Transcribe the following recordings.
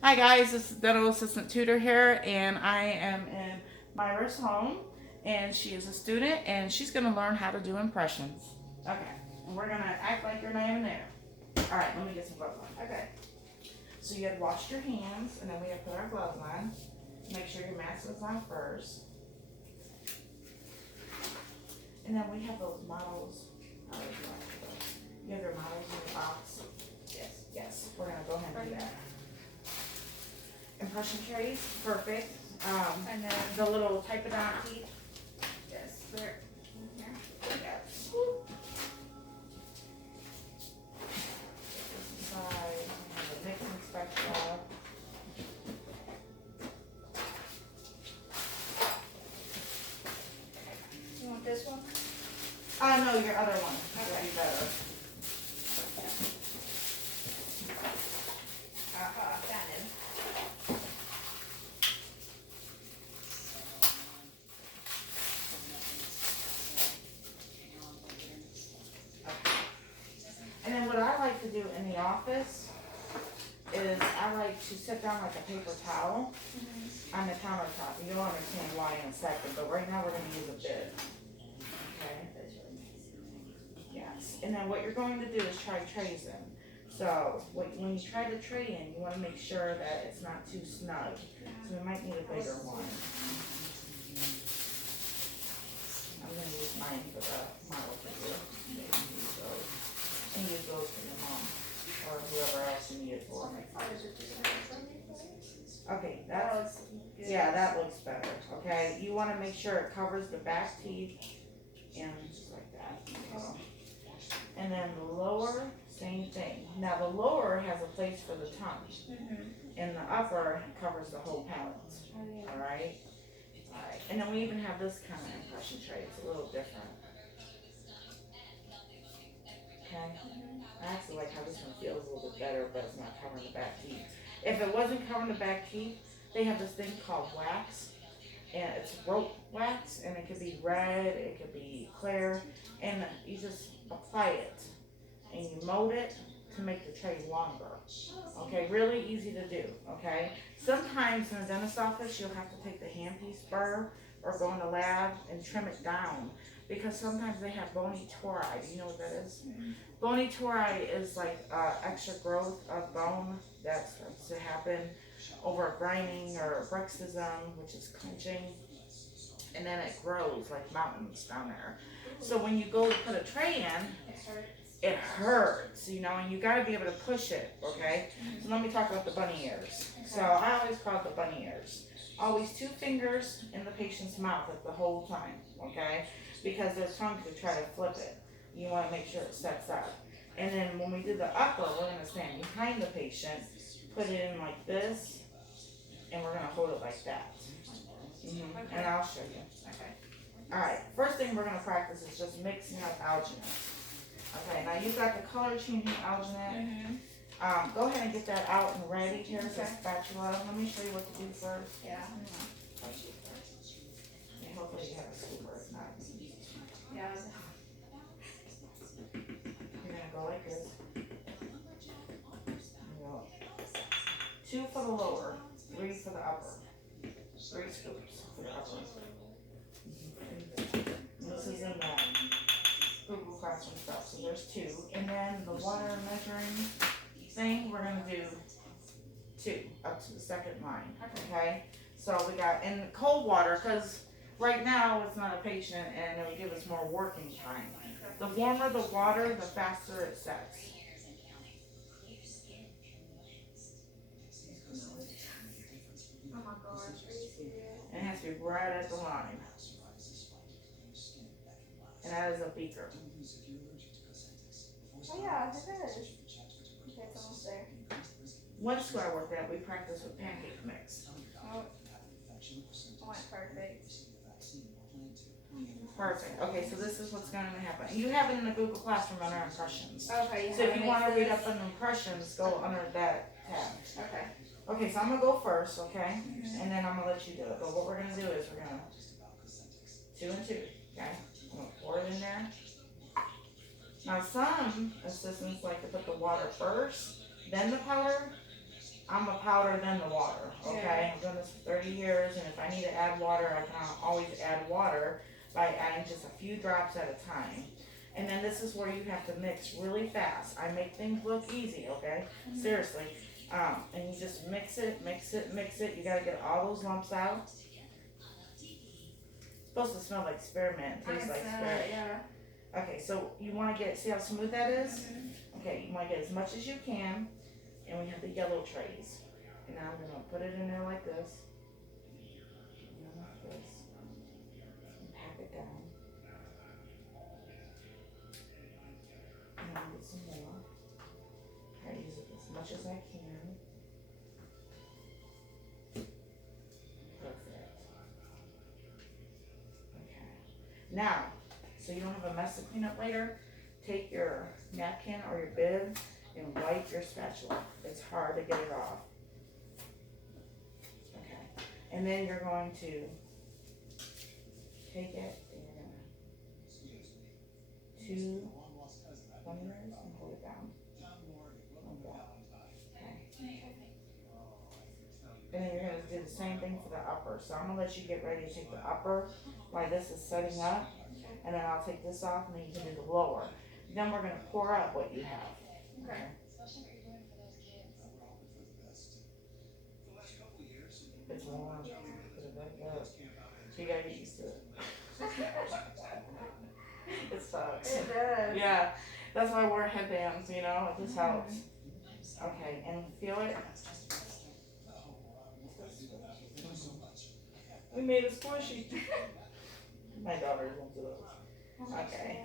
Hi guys, this is dental assistant tutor here, and I am in Myra's home, and she is a student, and she's gonna learn how to do impressions. Okay, and we're gonna act like you're not even there. All right, let me get some gloves on. Okay, so you have washed your hands, and then we have put our gloves on. Make sure your mask is on first, and then we have those models. You have your models in the box. Yes, yes. We're gonna go ahead and do that. Impression trays, perfect. And then the little typodont teeth. Yes, they're in here. Yes. This side, the mixing spectra. You want this one? No, your other one. Okay. Would be better. Got it. And then what I like to do in the office is I like to sit down like a paper towel on the countertop. You'll understand why in a second, but right now we're going to use a bib. Okay. Yes. And then what you're going to do is try trays in. So when you try the tray in, you want to make sure that it's not too snug. So we might need a bigger one. I'm going to use mine for the model figure. Use those. And use those for your mom or whoever else you need it for. Okay, that's, yeah, that looks better. Okay, you want to make sure it covers the back teeth and just like that. And then the lower, same thing. Now the lower has a place for the tongue, and the upper covers the whole palate. All right. All right. And then we even have this kind of impression tray. It's a little different. Okay. I actually like how this one feels a little bit better, but it's not covering the back teeth. If it wasn't covering the back teeth, they have this thing called wax, and it's rope wax, and it could be red, it could be clear, and you just apply it, and you mold it to make the tray longer. Okay, really easy to do. Okay, sometimes in the dentist office you'll have to take the handpiece burr or go in the lab and trim it down because sometimes they have bony tori. Do you know what that is? Bony tori is like extra growth of bone that starts to happen over grinding or bruxism, which is clenching, and then it grows like mountains down there. So when you go to put a tray in, it hurts, you know, and you gotta be able to push it, okay? So let me talk about the bunny ears. So I always call it the bunny ears. Always 2 fingers in the patient's mouth at the whole time, okay? Because their tongue could try to flip it. You wanna make sure it sets up. And then when we do the upper, we're gonna stand behind the patient, put it in like this, and we're gonna hold it like that. Okay. And I'll show you. Okay. Alright, first thing we're gonna practice is just mixing up alginate. Okay, now you've got the color changing alginate. Go ahead and get that out and ready. Here's a spatula. Let me show you what to do first. Yeah. And hopefully you have a scooper, if not. Yeah. You're gonna go like this. 2 for the lower, 3 for the upper. 3 scoops for the upper. And this is in the Google Classroom stuff, so there's 2. And then the water measuring thing, we're gonna do 2 up to the second line. Okay? So we got in cold water, because right now it's not a patient and it'll give us more working time. The warmer the water, the faster it sets. Oh my gosh, are you serious? It has to be right at the line. And that is a beaker. Oh yeah, it is. Okay, it's almost there. What school I worked at, we practiced with pancake mix. Oh, went perfect. Perfect. Okay, so this is what's going to happen. You have it in the Google Classroom under impressions. Okay. So if you want to read up on impressions, go under that tab. Okay. Okay, so I'm gonna go first, okay? And then I'm gonna let you do it. But what we're gonna do is we're gonna 2 and 2, okay? I'm gonna pour it in there. Now some assistants like to put the water first, then the powder. I'm a powder then the water, okay? I've done this for 30 years, and if I need to add water, I can always add water by adding just a few drops at a time. And then this is where you have to mix really fast. I make things look easy, okay? Seriously. And you just mix it, mix it, mix it. You gotta get all those lumps out. It's supposed to smell like spearmint, taste like spearmint. Yeah. Okay, so you wanna see how smooth that is? Mm-hmm. Okay, you wanna get as much as you can. And we have the yellow trays. And now I'm gonna put it in there like this. And like this. And pack it down. And I'll get some more. Try to use it as much as I can. Perfect. Okay. Now, so you don't have a mess to clean up later, take your napkin or your bib and wipe your spatula. It's hard to get it off. Okay. And then you're going to take it and you're going to 2 fingers and hold it down. Like that. Okay. And then you're going to do the same thing for the upper. So I'm going to let you get ready to take the upper while this is setting up. And then I'll take this off and then you can do the lower. Then we're going to pour up what you have. Okay. It's warm. Put it back up. So you gotta get used to it. It sucks. It does. Yeah. That's why I wear headbands, you know, it just helps. Okay, and feel it. We made it squishy. My daughter's into those. Okay.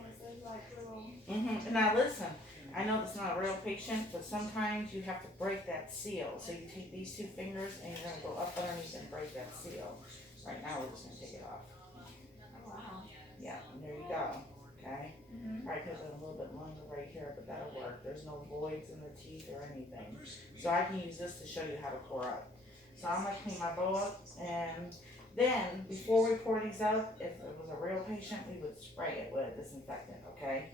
Now listen, I know it's not a real patient, but sometimes you have to break that seal. So you take these 2 fingers and you're gonna go up underneath and break that seal. Right now we're just gonna take it off. Wow. Yeah, and there you go. Okay. Mm-hmm. Right, because there's a little bit longer right here, but that'll work. There's no voids in the teeth or anything. So I can use this to show you how to pour up. So I'm gonna clean my bowl up, and then before we pour these up, if it was a real patient, we would spray it with a disinfectant, okay?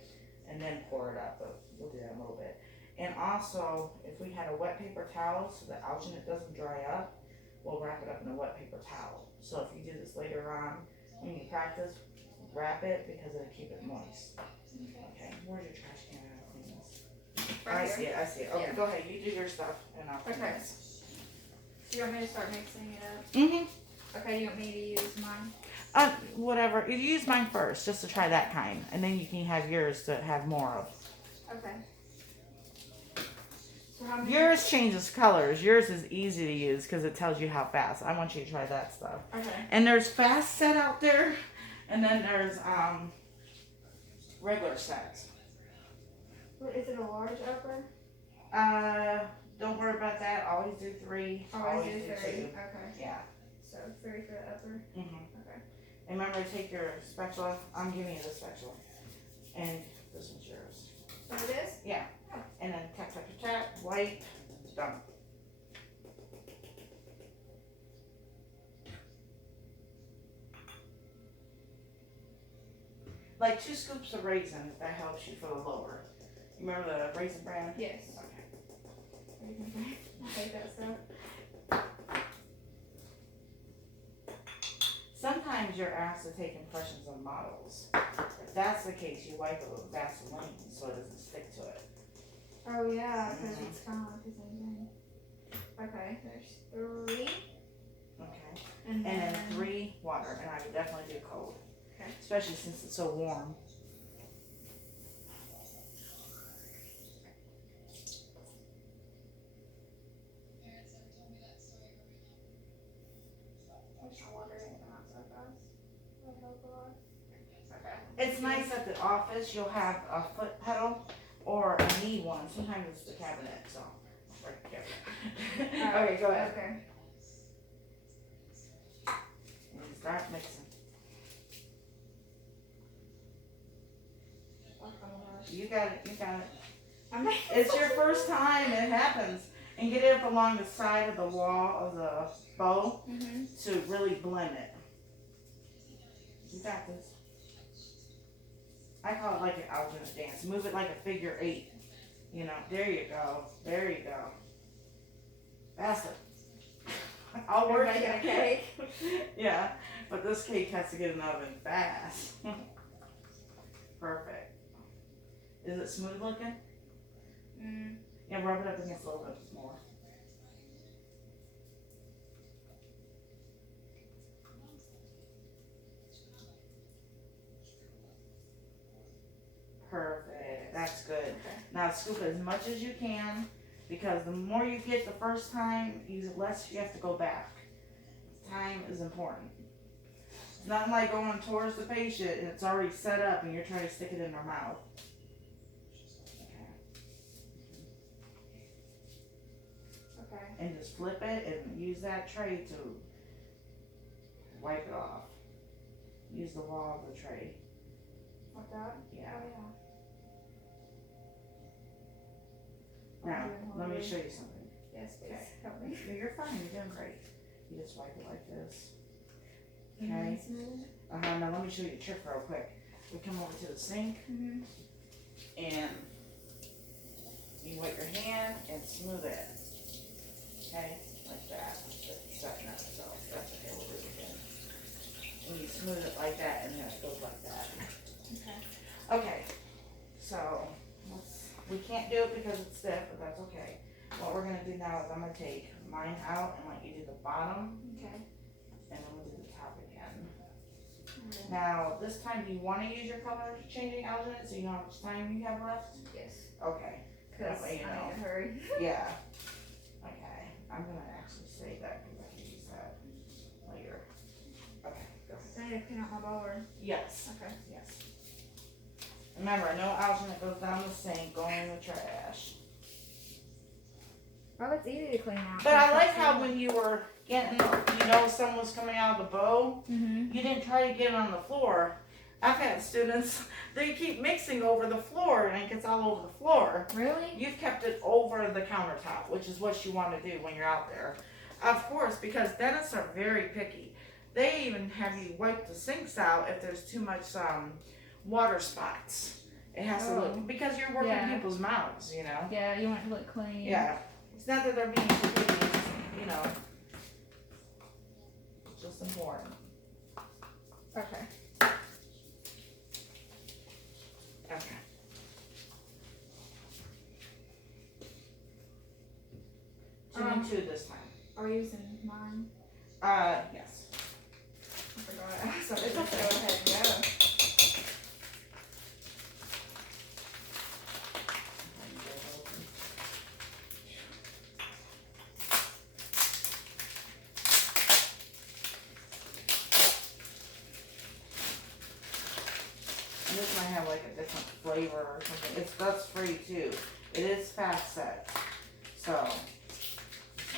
And then pour it up, but we'll do that in a little bit. And also, if we had a wet paper towel so the alginate doesn't dry up, we'll wrap it up in a wet paper towel. So if you do this later on, when you practice, wrap it because it'll keep it moist. Okay, where's your trash can? I'll clean this. Right I here. see it, I see it. Okay, Yeah. go ahead, you do your stuff and I'll clean Okay. this. Do you want me to start mixing it up? Mm-hmm. Okay, do you want me to use mine? Whatever. You use mine first, just to try that kind, and then you can have yours to have more of. Okay. So how many? Yours changes colors. Yours is easy to use because it tells you how fast. I want you to try that stuff. Okay. And there's fast set out there, and then there's regular sets. What, is it a large upper? Don't worry about that. Always do 3. Always do 3. 2. Okay. Yeah. So 3 for the upper. Mhm. Okay. And remember to take your spatula. I'm giving you the spatula, and this one's yours. So it is? Yeah. And then tap, tap, tap, tap, wipe, done. Like 2 scoops of raisin, if that helps you for the lower. You remember the raisin brand? Yes. Okay. I'll take that stuff. Sometimes you're asked to take impressions on models. If that's the case, you wipe it with Vaseline so it doesn't stick to it. Oh yeah, because it's kind of like the same thing. Okay, there's 3. Okay. And And then, then 3 water, and I would definitely do cold. Okay. Especially since it's so warm. It's nice at the office, you'll have a foot pedal or a knee one. Sometimes it's the cabinet, so. Right here. Okay, go ahead. Okay. And start mixing. You got it, you got it. It's your first time, it happens. And get it up along the side of the wall of the bowl to really blend it. You got this. I call it like an alternate dance. Move it like a figure 8. You know, there you go. There you go. Faster. I'll work Making a it. cake. Yeah, but this cake has to get in the oven fast. Perfect. Is it smooth looking? Mm. Yeah, rub it up against a little bit more. Perfect. That's good. Okay. Now scoop as much as you can, because the more you get the first time, the less you have to go back. Time is important. It's not like going towards the patient and it's already set up and you're trying to stick it in their mouth. Okay. And just flip it and use that tray to wipe it off. Use the wall of the tray. Like that? Yeah. Oh, Now, yeah. let me show you something. Yes, please. Okay. Help me. You're fine, you're doing great. You just wipe it like this. And Okay. then smooth it. Now let me show you a trick real quick. We come over to the sink Mm-hmm. and you wipe your hand and smooth it. Okay, like that. It's stuck in itself. That's okay, we'll do it again. And you smooth it like that and then it goes like that. Okay. Okay, so we can't do it because it's stiff, but that's okay. What we're gonna do now is I'm gonna take mine out and let you do the bottom, Okay. and then we'll do the top again. Okay. Now, this time, do you wanna use your color changing alternate so you know how much time you have left? Yes. Okay, Because That way you I'm know. in a hurry. yeah. Okay, I'm gonna actually save that because I can use that later. Okay, go. I need to clean out my bowl. Yes, Okay. yes. Remember, no alternate goes down the sink, going in the trash. Well, it's easy to clean out. But I like how when you were getting, someone was coming out of the bowl, Mm-hmm. you didn't try to get it on the floor. I've had students, they keep mixing over the floor and it gets all over the floor. Really? You've kept it over the countertop, which is what you want to do when you're out there. Of course, because dentists are very picky. They even have you wipe the sinks out if there's too much water spots. It has to Oh. look, because you're working Yeah. people's mouths, you know? Yeah, you want it to look clean. Yeah. It's not that they're being too picky, it's just, it's just important. Okay. Okay. Two and two this time. Are we using mine? Yes. I forgot. So it's okay. Go ahead and go. And this might have like a different flavor or something. That's free too. It is fast set. So,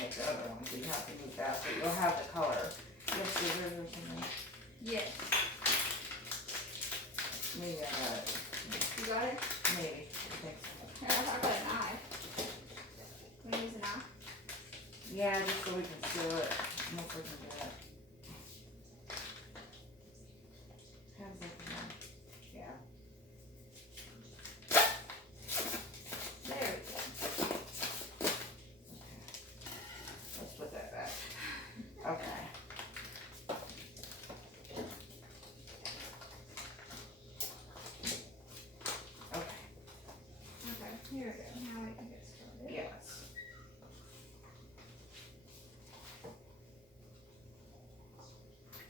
like the other one, so you have to move fast, but you'll have the color. You have scissors or something? Yes. Maybe I got it. You got it? Maybe. I think so. Here, I've got a knife. Can we use a knife? Yeah, just so we can seal it. No freaking do it. How does that come out? Yeah. There we go. Let's put that back. Okay. Okay. Okay, here we go. Now we can get started. Yes.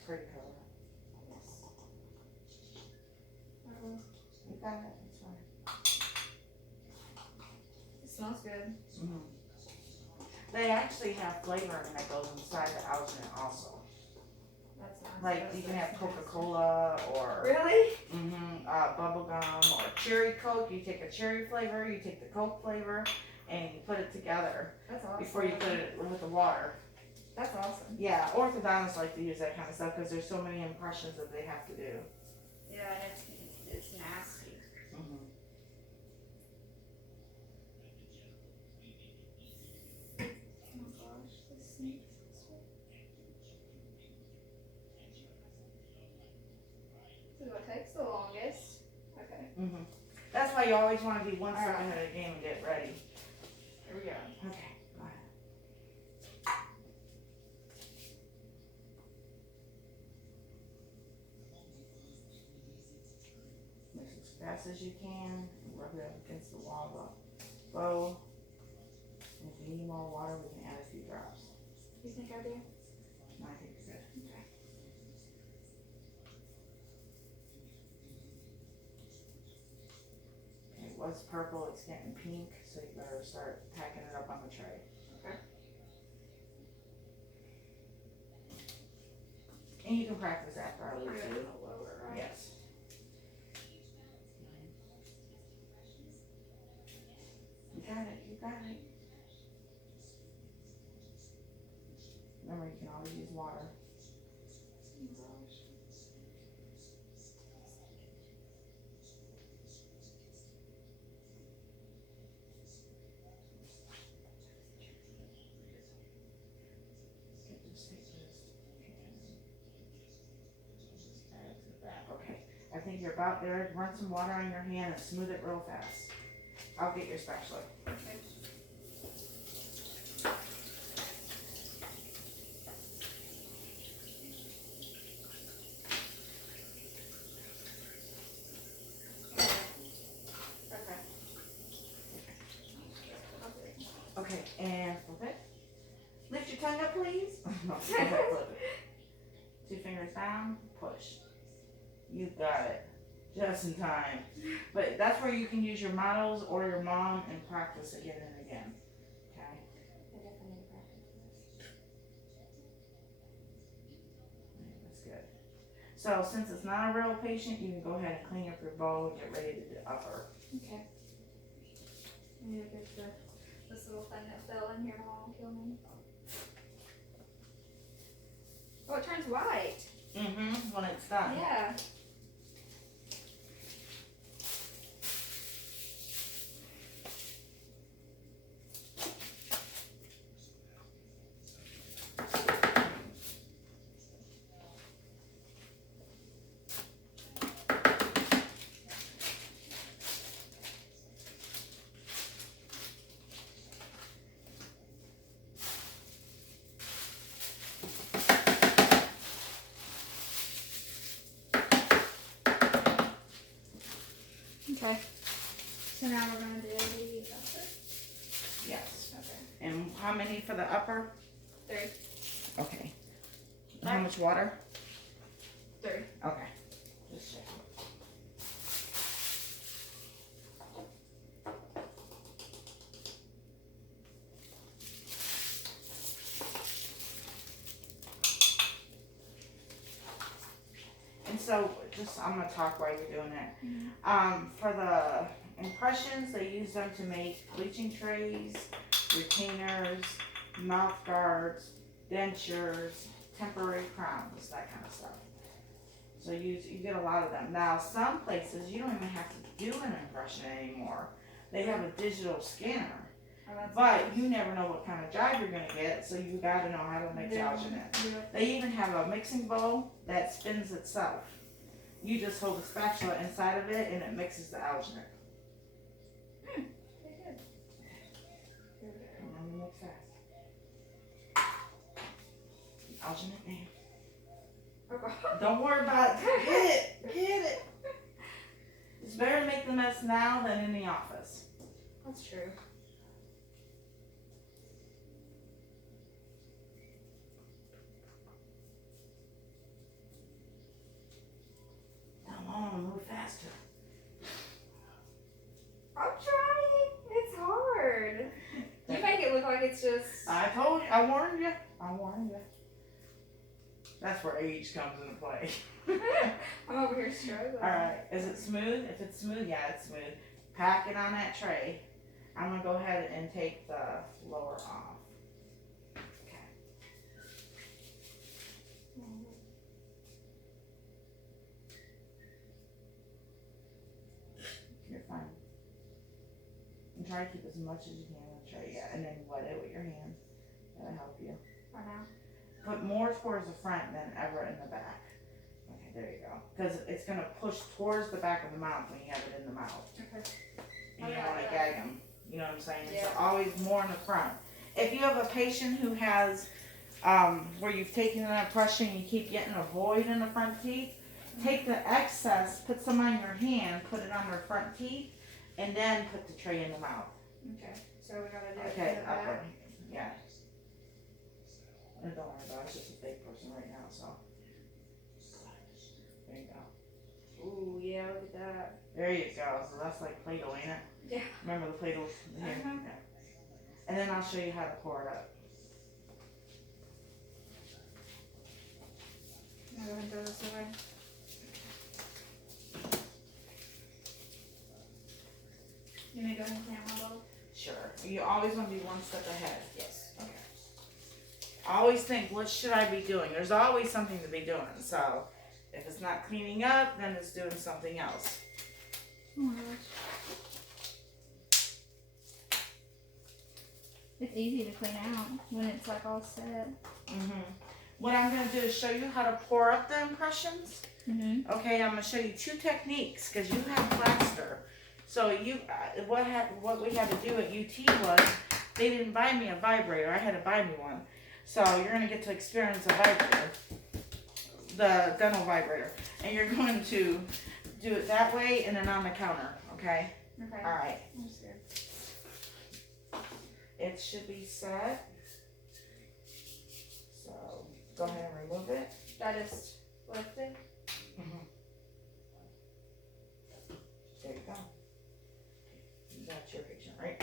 Pretty color. Yes. You got it. It's fine. It smells good. Mm-hmm. They actually have flavoring that goes inside the alginate also. That's nice. Like That's you can nice. have Coca-Cola or Really? bubble gum or cherry Coke. You take a cherry flavor, you take the Coke flavor, and you put it together That's awesome. before you put it with the water. That's awesome. Yeah, orthodontists like to use that kind of stuff because there's so many impressions that they have to do. Yeah, and it's nasty. Mm-hmm. Oh my gosh, this sneaks. This is what takes the longest. Okay, Mm-hmm. That's why you always want to be one step Alright. ahead of the game and get ready. here we go. Okay, go ahead. fast as you can. Rub it up against the wall of the bowl. And if you need more water, we can add a few drops. You think I do? No, I think you're good. Okay. It was purple, it's getting pink, so you better start packing it up on the tray. Okay. And you can practice after I leave I'm too. gonna lower, right? Yes. You got it, you got it. Remember, you can always use water. Oh, gosh. Just take this and just add it to the back. Okay, I think you're about there. Run some water on your hand and smooth it real fast. I'll get your spatula. Okay. Okay, and flip it. Lift your tongue up, please. No, flip it. 2 fingers down, push. You got it. Just in time. But that's where you can use your models or your mom and practice again and again. Okay? I definitely need to practice this. That's good. So since it's not a real patient, you can go ahead and clean up your bowl and get ready to do the upper. Okay. I need to get this little thing that fell in here won't kill me. Oh, it turns white. Mm-hmm, when it's done. Yeah. Okay. So now we're gonna do the upper. Yes. Okay. And how many for the upper? 3. Okay. How much water? 3. Okay. Just check. And so, I'm gonna talk while you're doing that. For the impressions, they use them to make bleaching trays, retainers, mouth guards, dentures, temporary crowns, that kind of stuff. So you get a lot of them. Now, some places you don't even have to do an impression anymore. They have a digital scanner. Oh, that's But nice. you never know what kind of job you're gonna get, so you gotta know how to mix alginate. Yeah. They even have a mixing bowl that spins itself. You just hold the spatula inside of it and it mixes the alginate. Very good. And then you mix fast. Alginate now. Okay. Don't worry about it. Get it. Get it. It's better to make the mess now than in the office. That's true. Come on, move faster. I'm trying. It's hard. You make it look like it's just. I told you. I warned you. I warned you. That's where age comes into play. I'm over here struggling. Alright, is it smooth? If it's smooth, yeah, it's smooth. Pack it on that tray. I'm gonna go ahead and take the lower off. Okay. You're fine. And try to keep as much as you can on the tray, yeah, and then wet it with your hand. That'll help you. For now. Put more towards the front than ever in the back. Okay, there you go. Because it's gonna push towards the back of the mouth when you have it in the mouth. Okay. And you Oh, don't wanna yeah. gag them. You know what I'm saying? Yeah. So always more in the front. If you have a patient who has, where you've taken an impression and you keep getting a void in the front teeth, Take the excess, put some on your hand, put it on their front teeth, and then put the tray in the mouth. Okay, so we gotta do it Okay, in the back. upper. Yeah. And don't worry about it, it's just a fake person right now, so. There you go. Ooh, yeah, look at that. There you go. So that's like Play-Doh, ain't it? Yeah. Remember the Play-Doh here? Uh-huh. Yeah. And then I'll show you how to pour it up. I'll go ahead and throw this away. You may go ahead and clean out my bowl. Sure. You always want to be one step ahead. Yes. Okay. I always think, what should I be doing? There's always something to be doing. So if it's not cleaning up, then it's doing something else. Oh my gosh. It's easy to clean out when it's like all set. What I'm going to do is show you how to pour up the impressions. Okay, I'm going to show you two techniques because you have plaster. So you, what we had to do at UT was they didn't buy me a vibrator. I had to buy me one. So you're going to get to experience a vibrator, the dental vibrator, and you're going to do it that way and then on the counter. Okay. Okay. All right. That's good. It should be set. So go ahead and remove it. I just lift it. There you go. That's your picture, right?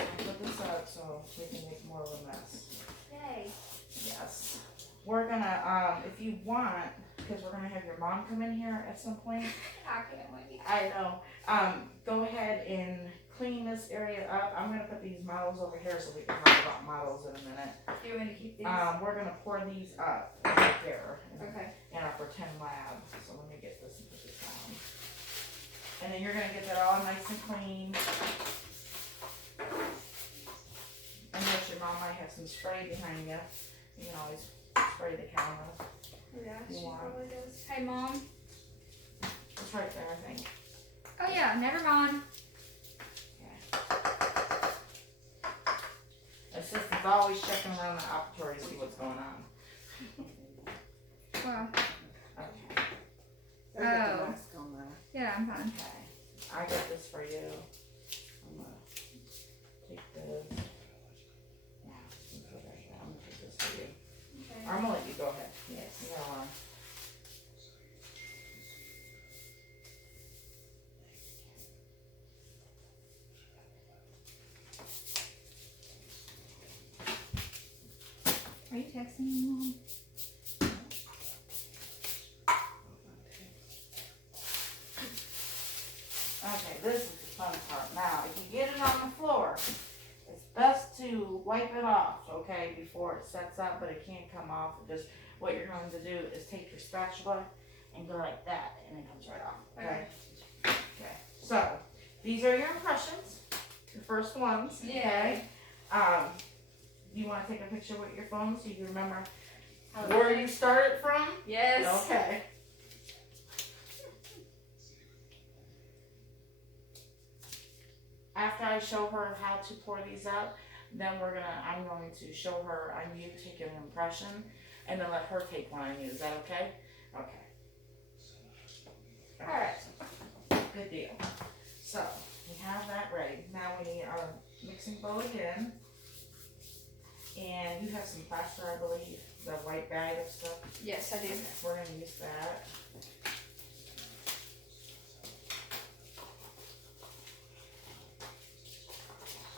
I'll put this up so we can make more of a mess. Yay. Yes. We're gonna, if you want, because we're gonna have your mom come in here at some point. I couldn't wait. I know. Go ahead and clean this area up. I'm gonna put these models over here so we can talk about models in a minute. You want me to keep these? We're gonna pour these up right there Okay. in our pretend lab. So let me get this and put this down. And then you're gonna get that all nice and clean. Unless your mom might have some spray behind you. You can always spray the counter. Yeah, You she want. probably does. Hey, Mom. It's right there, I think. Oh, yeah, never mind. Assistant's always checking around the operatory to see what's going on. Well, Okay. Oh. yeah, I'm fine. Okay. I got this for you. I'm gonna take this. Yeah, I'm gonna put that down. I'm gonna take this for you. Okay. I'm gonna let you go ahead. Yes. You got one. Are you texting me, Mom? Okay, this is the fun part. Now, if you get it on the floor, it's best to wipe it off, okay, before it sets up, but it can't come off. Just what you're going to do is take your spatula and go like that, and it comes right off. Okay. Okay. So these are your impressions, the first ones. Okay. You want to take a picture with your phone so you can remember where you started from? Yes. Okay. After I show her how to pour these up, then I'm going to show her on you taking an impression, and then let her take one on you. Is that okay? Okay. Alright. Good deal. So, we have that ready. Now we need our mixing bowl again. And you have some plaster, I believe, the white bag of stuff. Yes, I do. We're going to use that.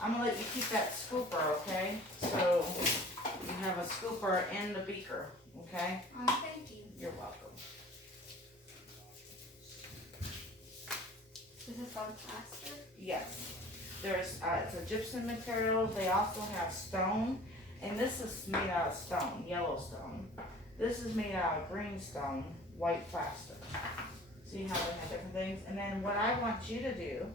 I'm going to let you keep that scooper, okay? So you have a scooper in the beaker, okay? Oh, thank you. You're welcome. Is this on plaster? Yes. There's, it's a gypsum material. They also have stone. And this is made out of stone, yellow stone. This is made out of green stone, white plaster. See how they have different things? And then what I want you to do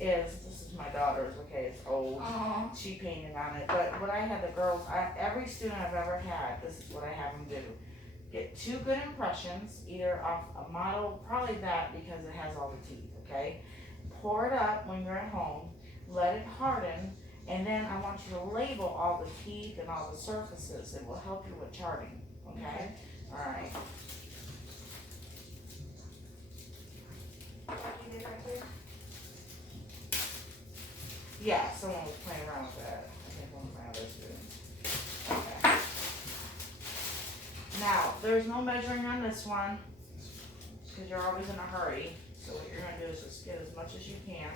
is, this is my daughter's, okay, it's old. Oh. She painted on it. But what I had the girls, every student I've ever had, this is what I have them do. Get 2 good impressions, either off a model, probably that because it has all the teeth, okay? Pour it up when you're at home, let it harden, and then I want you to label all the teeth and all the surfaces. It will help you with charting, okay? Alright. You did right here. Yeah, someone was playing around with that. I think one of my other students. Okay. Now, there's no measuring on this one, because you're always in a hurry. So what you're gonna do is just get as much as you can.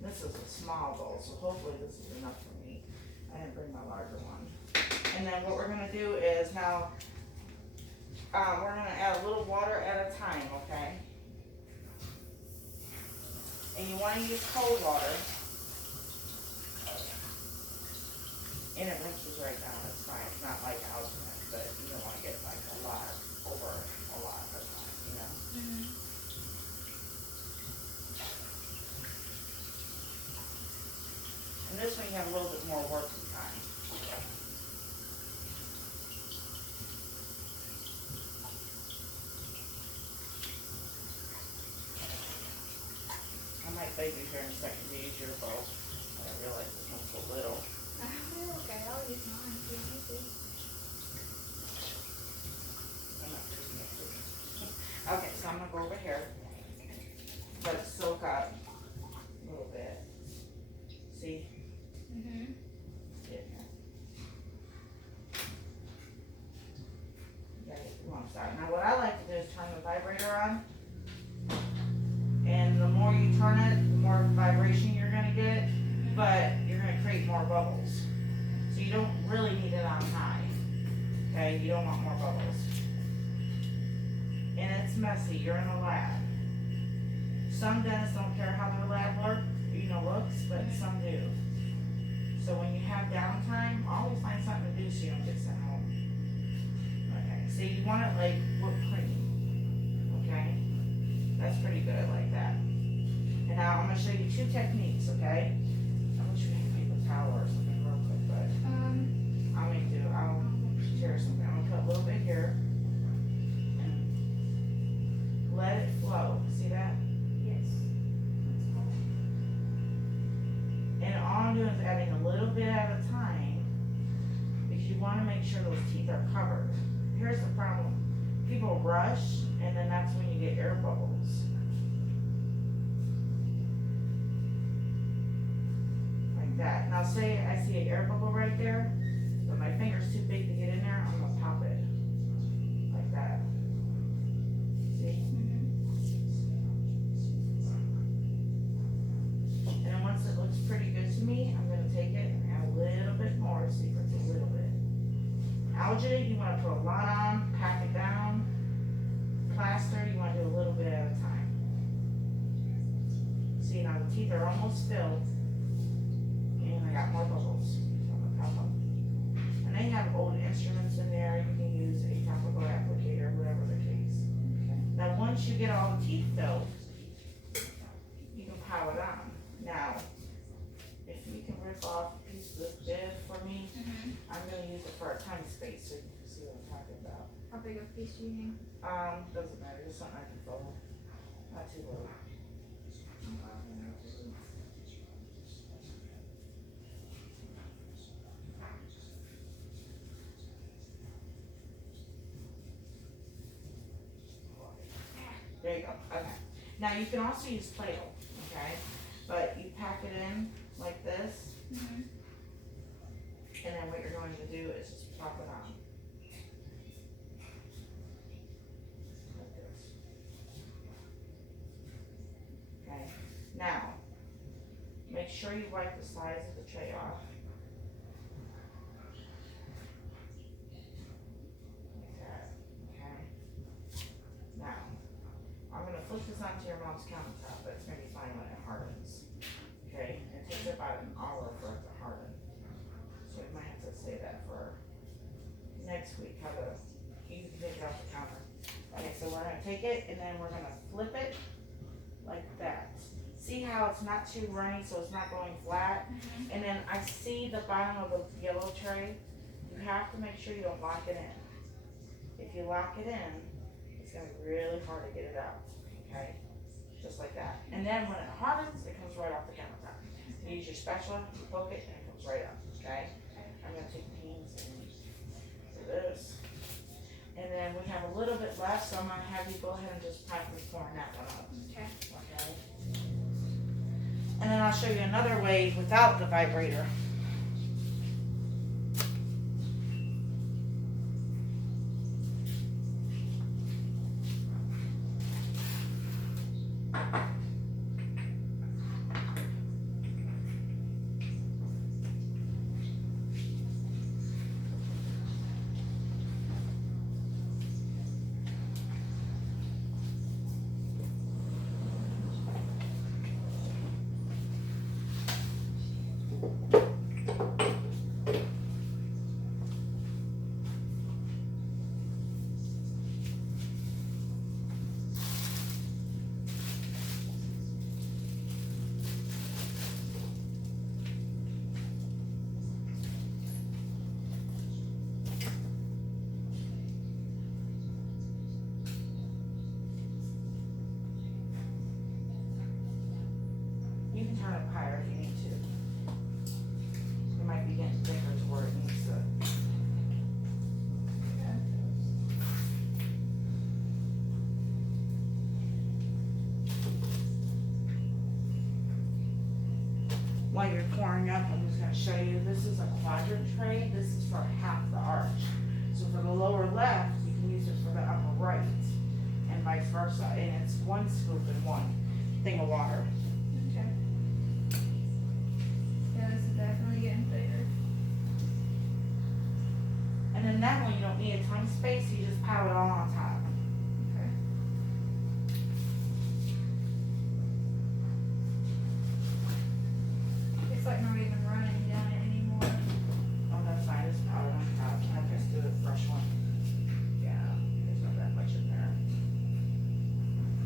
This is a small bowl, so hopefully this is enough for me. I didn't bring my larger one. And then what we're gonna do is now, we're gonna add a little water at a time, okay? And you wanna use cold water. And it rinses right down, it's fine, it's not like alkaline, but you don't wanna get like a lot over a lot of the time, you know? Mm-hmm. And this one you have a little bit more working time. I might beg you here in a second to use your bowl, but I realize this one's so little. Okay, I'll use mine if you need to. I'm not using it too. Okay, so I'm gonna go over here. Let it soak up a little bit. See? Mm-hmm. Get in there. Yeah, you want to start. Now what I like to do is turn the vibrator on. And the more you turn it, the more vibration you're gonna get, but you're gonna create more bubbles. So you don't really need it on high. Okay, you don't want more bubbles. And it's messy, you're in a lab. Some dentists don't care how their lab looks, but some do. So when you have downtime, always find something to do so you don't get sent home. Okay, so you want it like whipped cream, okay? That's pretty good like that. And now I'm gonna show you two techniques, okay? I wish we had paper towel or something real quick, but I'll share something. I'm gonna put a little bit here and let it flow. See that? Yes. And all I'm doing is adding a little bit at a time because you want to make sure those teeth are covered. Here's the problem. People rush and then that's when you get air bubbles. Like that. Now say I see an air bubble right there, but my finger's too big to get in there, I'm gonna pop it. Like that. See? And then once it looks pretty good to me, I'm gonna take it and add a little bit more, see if it's a little bit. Algae, you wanna put a lot on, pack it down. Plaster, you wanna do a little bit at a time. See, now the teeth are almost filled. And I got more bubbles. So I'm gonna pop them. And they have old instruments in there, you can use a topical applicator, whatever the case. Now once you get all the teeth filled, you can pile it on. Now, if you can rip off a piece of this bib for me, I'm gonna use it for a tiny space so you can see what I'm talking about. How big a piece do you need? Doesn't matter, just something I can fold, not too low. There you go, okay. Now you can also use Play-Doh, okay? But you pack it in like this, and then what you're going to do is just plop it on. Like this. Okay, now, make sure you wipe the sides of the tray off. Like that, okay? Now, I'm gonna flip this onto your mom's countertop, but it's gonna be fine when it hardens. Okay, and it takes about an hour for it to harden. So we might have to say that for next week, how to, you can take it off the counter. Okay, so we're gonna take it and then we're gonna flip it like that. See how it's not too runny, so it's not going flat? And then I see the bottom of the yellow tray. You have to make sure you don't lock it in. If you lock it in, it's gonna be really hard to get it out, okay? Just like that. And then when it hardens, it comes right off the countertop. You use your spatula, you poke it, and it comes right up, okay? I'm gonna take the beans and do this. And then we have a left, so I'm gonna have you go ahead and just practice pouring that one up. Okay. Okay. And then I'll show you another way without the vibrator. You can turn it higher if you need to. It might be getting thicker to where it needs to. While you're pouring up, I'm just going to show you, this is a quadrant tray. This is for half the arch. So for the lower left, you can use it for the upper right, and vice versa. And it's one scoop and one thing of water. Okay. Yeah, this is definitely getting thicker. And then that one, you don't need a ton of space. You just pile it all on top. Okay. It's like not even running down it anymore. Oh, that's fine. It's powder on top. I just do a fresh one. Yeah, there's not that much in there.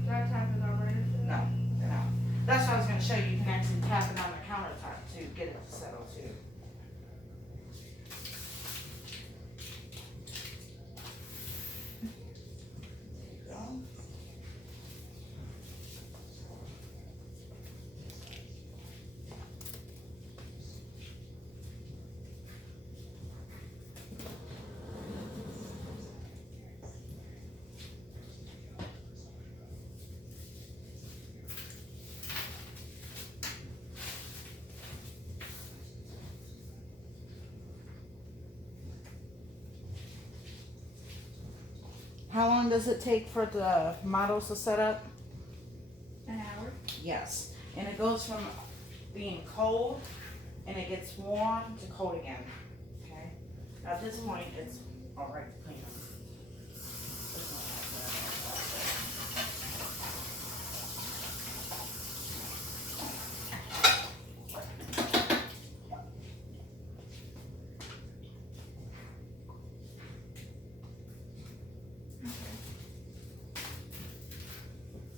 Do I tap it already? No, no. That's what I was going to show you. You can actually tap it on the countertop to get it to settle too. There you go. How long does it take for the models to set up? An hour. Yes. And it goes from being cold and it gets warm to cold again. Okay? At this point, it's alright to clean them.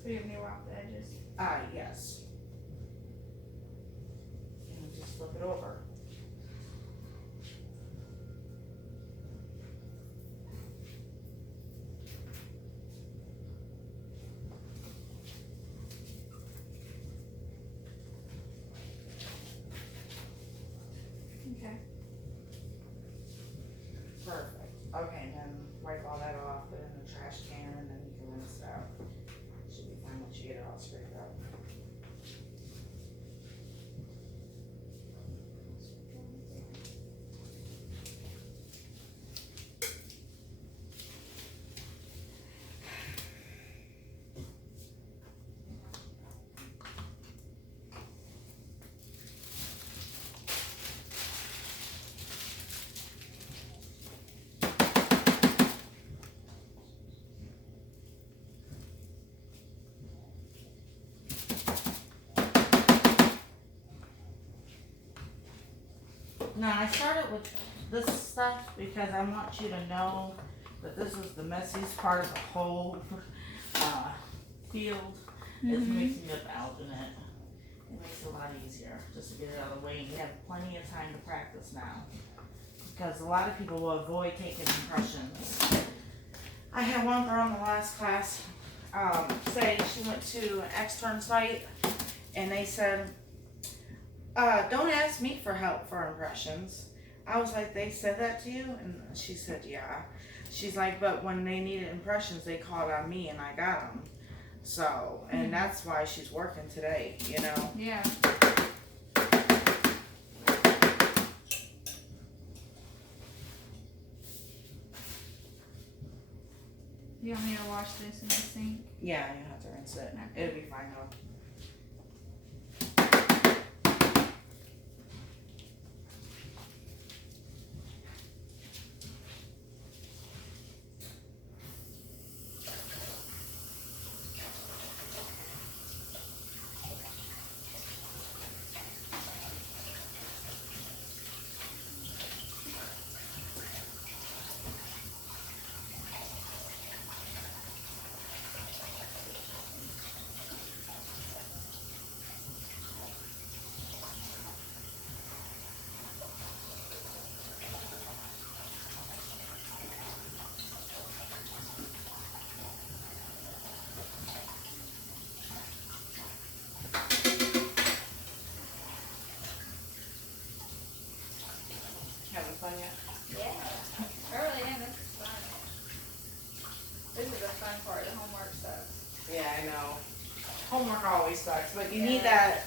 So you have me off the edges. Yes. And just flip it over. Okay. Perfect. Okay, and then wipe all that off, put it in the trash can, and then you can rinse it out. Should be fine once you get it all scraped up. Now, I started with this stuff because I want you to know that this is the messiest part of the whole field. It's mixing up alginate. It makes it a lot easier just to get it out of the way. And you have plenty of time to practice now. Because a lot of people will avoid taking impressions. I had one girl in the last class say she went to an extern site and they said, don't ask me for help for impressions. I was like, they said that to you? And she said, yeah. She's like, but when they needed impressions, they called on me and I got them. So, and that's why she's working today, you know? Yeah. You want me to wash this in the sink? Yeah, you have to rinse it. Okay. It'll be fine though. Having fun yet? Yeah. I really am. This is fun. This is the fun part. The homework sucks. Yeah, I know. Homework always sucks, but you Yeah. need that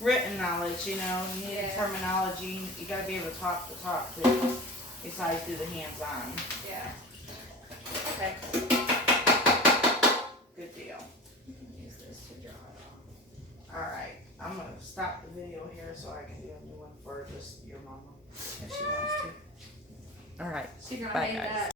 written knowledge, you know? You need Yeah. the terminology. You gotta be able to talk the talk too, besides do the hands-on. Yeah. Okay. Good deal. Use this to draw it off. Alright, I'm gonna stop the video here so I can do a new one for just your mama, if she wants to. Alright. She's gonna Bye, hate guys. that.